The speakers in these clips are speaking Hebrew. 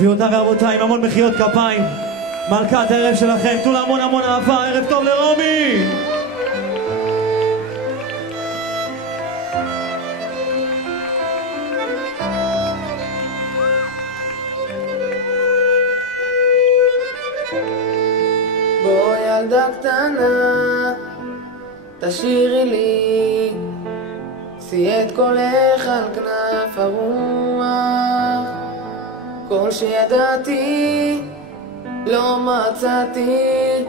גבירותיי ורבותיי, עם המון מחיאות כפיים, מלכת הערב שלכם, תנו לה המון המון אהבה. ערב טוב לרומי. בוא ילדה קטנה, תשאירי לי, שאי את קולך על כנף הרוח. כל שידעתי לא מצאתי,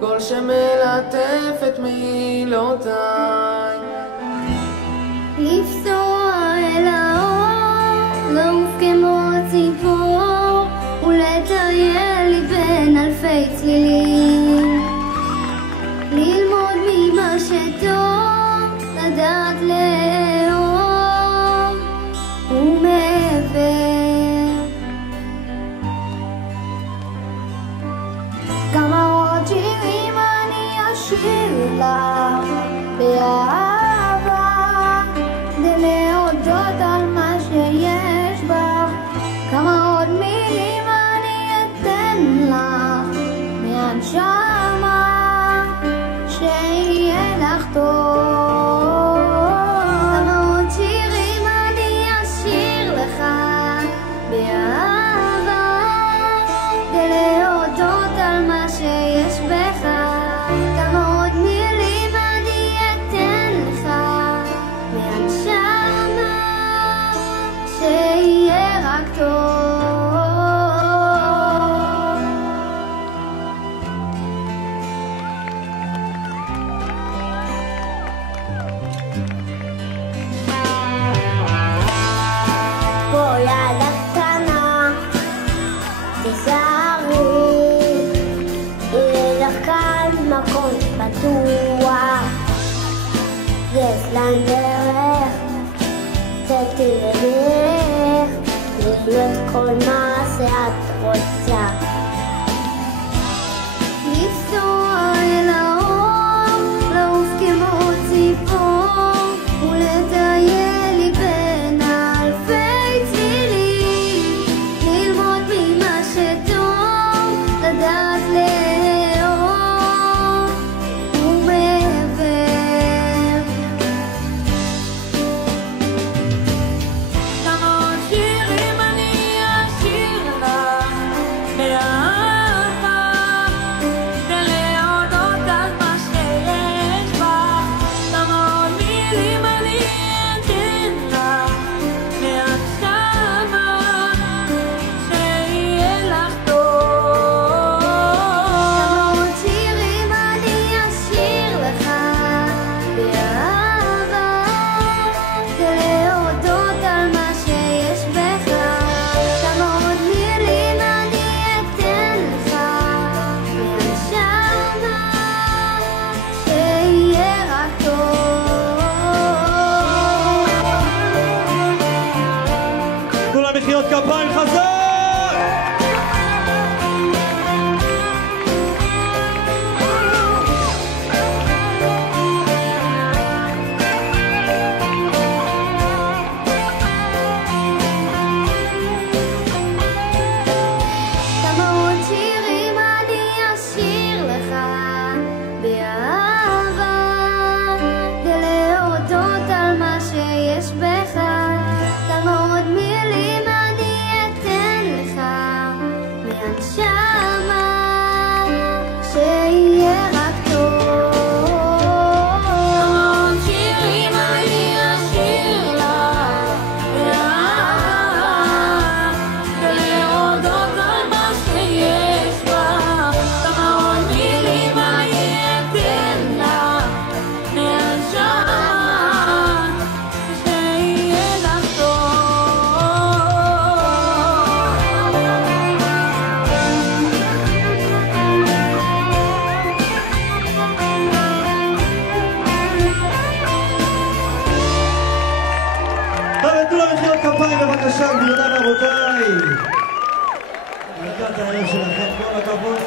כל שמלטף את מילותיי. לפסוע אל האור, לעוף כמו ציפור, ולטייל לי בין אלפי צלילים. ללמוד ממה שטוב, לדעת לאהוב ומעבר. כמה עוד שירים אני אשיר לך באהבה, כדי להודות על מה שיש בך. כמה עוד מילים אני אתן לך מהנשמה, שיהיה לך טוב. כמה עוד שירים אני אשיר לך באהבה, כדי להודות על מה שיש בך. כמה עוד מילים אני אתן לך מהנשמה, שיהיה רק טוב. בוא ילדה קטנה, תיזהרי, יהיה לך כאן מקום בטוח. יש לנו דרך, תלך להיות כל מה שאת רוצה. לפסוע אל האור, לעוף כמו ציפור, ולטייל לי בין אלפי צלילים. ללמוד ממה שטוב, לדעת לאהוב ומעבר. כמה עוד שירים אני אשיר לך באהבה, כדי להודות על מה שיש בך. כמה עוד מילים אני אתן לך מהנשמה, שיהיה לך טוב. כמה עוד שירים אני אשיר לך באהבה, כדי להודות על מה שיש בך. כמה עוד מילים אני אתן לך מהנשמה, שיהיה רק טוב. תנו לה מחיאות כפיים חזק. כמה עוד שירים אני אשיר לך באהבה, כדי להודות על מה שיש בך. כמה עוד מילים אני אתן לך מהנשמה, שיהיה רק טוב. כמה עוד שירים אני אשיר לך באהבה, כדי להודות על מה שיש בך. כמה עוד מילים אני אתן לך מהנשמה, שיהיה לך טוב. תנו לה מחיאות כפיים בבקשה, גבירותיי ורבותיי. מלכת הערב שלכם, כל הכבוד.